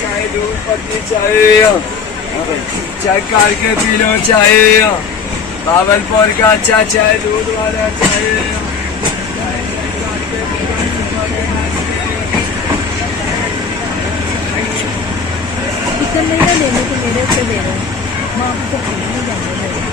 चाय दूध पत्ती चाहिए, चेक करके पी लो चाहिए। भावलपुर का अच्छा चाय दूध वाला चाहिए। चिकन नहीं ना लेने को मेरे से दे रहे मैं आपको नहीं जाने दे रही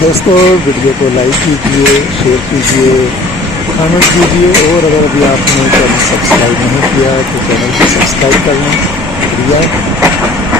दोस्तों वीडियो को लाइक कीजिए, शेयर कीजिए, कमेंट कीजिए और अगर अभी आपने चैनल सब्सक्राइब नहीं किया तो चैनल को सब्सक्राइब कर लें। शुक्रिया।